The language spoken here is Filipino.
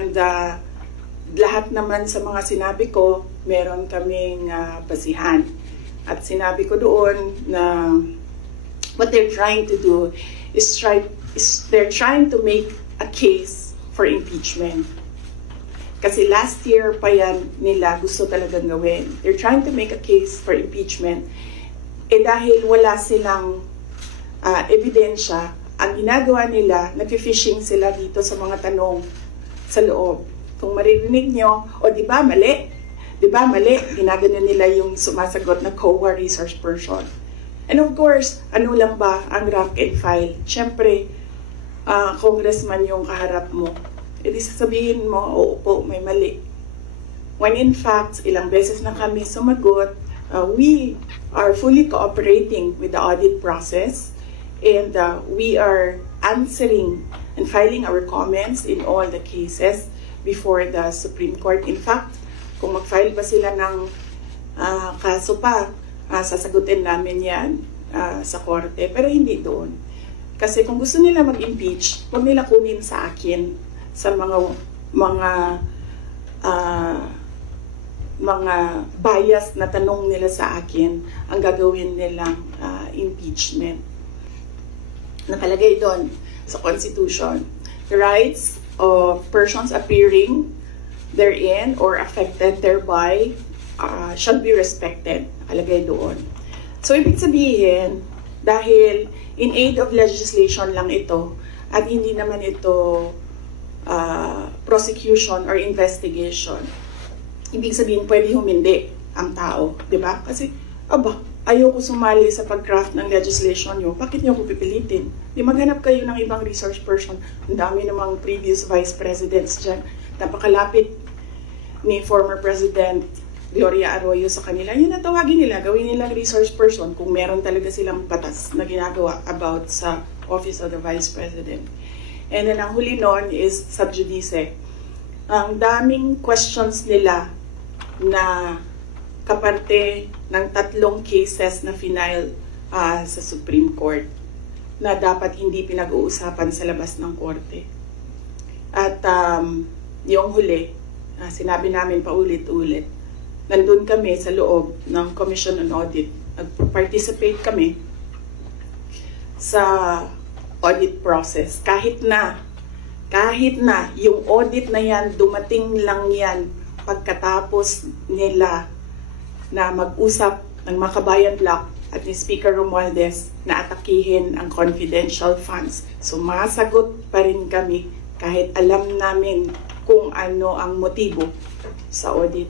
And lahat naman sa mga sinabi ko, meron kaming basihan. At sinabi ko doon na what they're trying to do is they're trying to make a case for impeachment. Kasi last year pa yan nila gusto talagang gawin. They're trying to make a case for impeachment. Dahil wala silang ebidensya, ang ginagawa nila, nag-fishing sila dito sa mga tanong sa loob. Kung maririnig nyo, di ba mali? Di ba mali? Ginagano nila yung sumasagot na COA resource person. And of course, ano lang ba ang rank and file? Siyempre, congressman yung kaharap mo. Sasabihin mo, oo po, may mali. When in fact, ilang beses na kami sumagot, we are fully cooperating with the audit process, and we are answering and filing our comments in all the cases before the Supreme Court. In fact, kung mag-file pa sila ng kaso pa, sasagutin namin yan sa korte, pero hindi doon. Kasi kung gusto nila mag-impeach, huwag nila kunin sa akin sa mga bias na tanong nila sa akin ang gagawin nilang impeachment. Nakalagay doon sa Constitution, the rights of persons appearing therein or affected thereby shall be respected. Nakalagay doon. So, ibig sabihin, dahil in aid of legislation lang ito at hindi naman ito prosecution or investigation, ibig sabihin pwede humindi ang tao, di ba? Kasi, ayoko sumali sa pag-craft ng legislation nyo, bakit nyo ko pipilitin? Di maghanap kayo ng ibang resource person. Ang dami namang previous vice presidents dyan. Napakalapit ni former President Gloria Arroyo sa kanila. Yun na tawagin nila, gawin nilang resource person kung meron talaga silang batas na ginagawa about sa Office of the Vice President. And then ang huli nun is sub judice. Ang daming questions nila na kaparte ng 3 cases na final sa Supreme Court na dapat hindi pinag-uusapan sa labas ng korte. At yung huli, sinabi namin paulit-ulit, nandun kami sa loob ng Commission on Audit. Nag-participate kami sa audit process. Kahit na yung audit na yan, dumating lang yan pagkatapos nila na mag-usap ng Makabayan Block at ni Speaker Romualdez na atakihin ang confidential funds. Sumasagot pa rin kami kahit alam namin kung ano ang motibo sa audit.